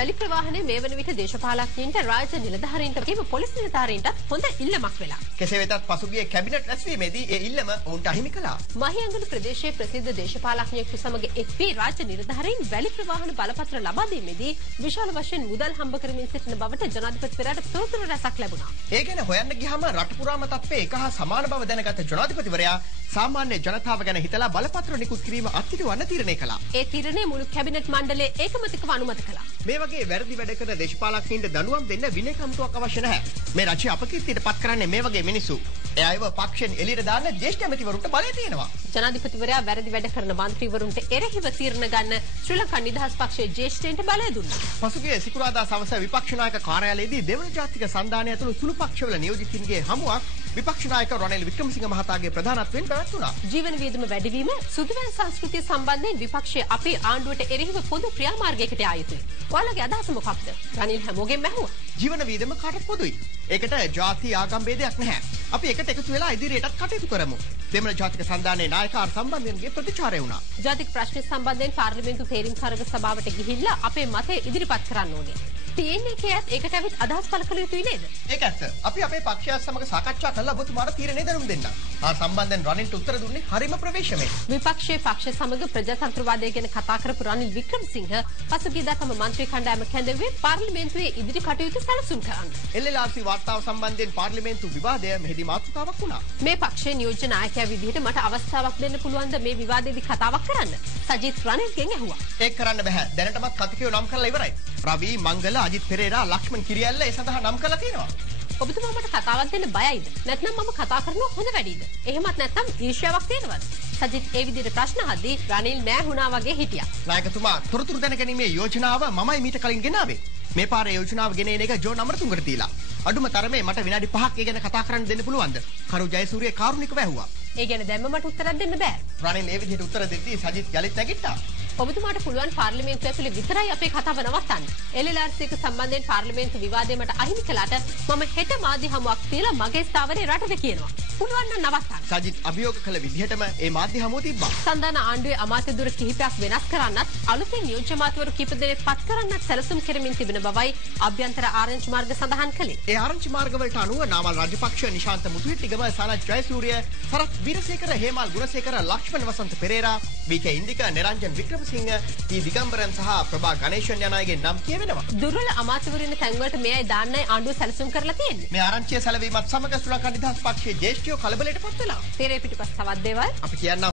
වැලි ප්‍රවාහනයේ මේ වන විට දේශපාලඥයින්ට රාජ්‍ය නිලධාරීන්ට වගේම පොලිස් නිලධාරීන්ටත් හොඳ ඉල්ලමක් වෙලා. කෙසේ වෙතත් පසුගිය කැබිනට් රැස්වීමේදී ඒ ඉල්ලම ඔවුන්ට අහිමි කළා. මහියංගන ප්‍රදේශයේ ප්‍රසිද්ධ දේශපාලඥයෙකු සමග එක් වී රාජ්‍ය නිලධාරීන් වැලි ප්‍රවාහන බලපත්‍ර ලබා දීමේදී විශාල වශයෙන් මුදල් හම්බ කරමින් සිටින බවට ජනාධිපතිවරයාට තොරතුරු රැසක් ලැබුණා. ඒ ගැන හොයන්න ගියාම රට පුරාම තත්ත්වයේ එක හා සමාන බව දැනගත් ජනාධිපතිවරයා සාමාන්‍ය ජනතාව ගැන හිතලා බලපත්‍ර නිකුත් කිරීම අත්හිටුවන්න තීරණය කළා. ඒ තීරණය මුළු කැබිනට් මණ්ඩලයේ ඒකමතිකව අනුමත කළා. මේ වගේ වැරදි වැඩ කරන දේශපාලකයින්ට දඬුවම් දෙන්න විනය කමිටුවක් අවශ්‍ය නැහැ. මේ රජය අපකීර්තියට පත් කරන්නේ මේ වගේ මිනිස්සු. ඒ අයව පක්ෂයෙන් එළියට දාන්න ජ්‍යෙෂ්ඨ ඇමතිවරුන්ට බලය තියෙනවා. ජනාධිපතිවරයා වැරදි වැඩ කරන මන්ත්‍රීවරුන්ට එරෙහිව තීරණ ගන්න ශ්‍රී ලංකා නිදහස් පක්ෂයේ ජ්‍යෙෂ්ඨයින්ට බලය දුන්නා. පසුගිය සිකුරාදා සවස විපක්ෂ නායක කාර්යාලයේදී දෙවන ජාතික සන්ධානය ඇතුළු සුළු පක්ෂවල නියෝජිතින්ගේ හමුවක් විපක්ෂ නායක රනිල් වික්‍රමසිංහ මහතාගේ ප්‍රධානත්වයෙන් පැවැත්වුණා. ජීවන වියදම වැඩිවීම සුදුවැන් සංස්කෘතිය සම්බන්ධයෙන් විපක්ෂයේ අපේ ආණ්ඩුවට එරෙහිව පොදු ක්‍රියාමාර්ගයකට ආ යුතුයි. ඔයාලගේ අදහස මොකක්ද? රනිල් හැමෝගෙම ඇහුවා. ජීවන වියදම කාටත් පොදුයි. ඒකට ජාති ආගම් ભેදයක් නැහැ. අපි එකට එකතු වෙලා ඉදිරියටත් කටයුතු කරමු. දෙමළ ජාතික සන්ධානයේ නායකාර සම්බන්ධයන්ගේ ප්‍රතිචාරය වුණා. ජාතික ප්‍රශ්න සම්බන්ධයෙන් පාර්ලිමේන්තු තේරීම්කාරක සභාවට ගිහිල්ලා අපේ මතය ඉදිරිපත් කරන්න ඕනේ. TNK ඒකට ඇවිත් අදහස් පළ කළ යුතුයි නේද? ඒක ඇත්ත. අපි අපේ පක්ෂයත් සමග සාකච්ඡා කරලා ඔබතුමාට තීරණය දැනුම් දෙන්න. ආ සම්බන්ධයෙන් රනිල්ට උත්තර දුන්නේ හරිම ප්‍රවේශමයි. විපක්ෂයේ පක්ෂ සමග ප්‍රජාතන්ත්‍රවාදය ගැන කතා කරපු රනිල් වික්‍රමසිංහ පසුගියදා තම මන්ත්‍රී කණ්ඩායම කැඳවුවේ පාර්ලිමේන්තුවේ ඉදිරි කටයුතු සැලසුම් කරන්න. LLRC වාර්තාව සම්බන්ධයෙන් පාර්ලිමේන්තු විවාදය මෙහිදී මාතෘකාවක් වුණා. මේ පක්ෂයේ නියෝජ්‍ය නායකයා විදිහට මට අවස්ථාවක් දෙන්න පුළුවන්ද මේ විවාදයේදී කතාවක් කරන්න? සජිත් රනිල්ගෙන් ඇහුවා. ඒක කරන්න බෑ. දැනටමත් කතිකයෝ නම් කරලා ඉවරයි. රවි මංගල අජිත් පෙරේරා ලක්ෂ්මන් කිරියල්ල ඒ සඳහා නම් කරලා තියෙනවා. ඔබතුමා මට කතාවක් දෙන්න බයයිද? නැත්නම් මම කතා කරනවා හොඳ වැඩිද? එහෙමත් නැත්නම් ඊර්ෂ්‍යාවක් තියෙනවද? සජිත් ඒ විදිහට ප්‍රශ්න අහද්දී රනිල් නෑ වුණා වගේ හිටියා. නායකතුමා තොරතුරු දැනගැනීමේ යෝජනාව මමයි මීට කලින් ගෙනාවේ. මේ පාරේ යෝජනාව ගෙනෙන එක ජෝන් අමරතුංගට දීලා. අඩුම තරමේ මට විනාඩි 5ක් ඒ ගැන කතා කරන්න දෙන්න පුළුවන්ද? කරු ජයසූරිය කාරුණිකව ඇහුවා. ඒ ගැන දැම්ම මට උත්තරයක් දෙන්න බෑ. රනිල් ඒ විදිහට උත්තර දෙද්දී සජිත් යලිත් නැගිට්ටා. ඔබතුමාට පුළුවන් පාර්ලිමේන්තුව ඇතුලේ විතරයි අපේ කතාව නවත්තන්න. LLRC එක සම්බන්ධයෙන් පාර්ලිමේන්තු විවාදය මට අහිමි කළාට මම හෙට මාධ්‍ය හමුවක් තියලා මගේ ස්ථාවරේ රටට කියනවා. පුළුවන් නම් නවත්තන්න. සජිත් අභියෝග කළ විදිහටම ඒ මාධ්‍ය හමුව තිබ්බා. සන්දාන ආණ්ඩුවේ අමාත්‍ය දුර කිහිපයක් වෙනස් කරන්නත් අලුතින් නියෝජ්‍ය අමාත්‍යවරු කිහිප දෙනෙක් පත් කරන්නත් සැලසුම් කෙරෙමින් තිබෙන බවයි අභ්‍යන්තර ආරංචි මාර්ග සඳහන් කළේ. ඒ ආරංචි මාර්ගවලට අනුව නාමල් රාජපක්ෂ, නිශාන්ත මුතුහෙට්ටිගම, සනත් ජයසූරිය, සරත් වීරසේකර, හේමල් ගුණසේකර, ලක්ෂ්මන් වසන්ත පෙරේරා, වී.කේ. ඉන්දික, නිරංජන් වික්‍රමසිංහ, ටී දිගම්බරන් සහ ප්‍රභා ගණේෂන් යන අයගේ නම් කියවෙනවා. දුර්වල අමාත්‍යවරු ඉන්න තැන්වලට මේ අය දාන්නයි ආණ්ඩුව සැලසුම් කරලා තියෙන්නේ. මේ ආරංචිය සැලවීමත් සමග ශ්‍රී ලංකා නිදහස් පක්ෂයේ ජ්‍යෙෂ්ඨයෝ කලබලයටපත් වෙලා. තේරේ පිටුපස් තවත් දේවල් අපි කියන්න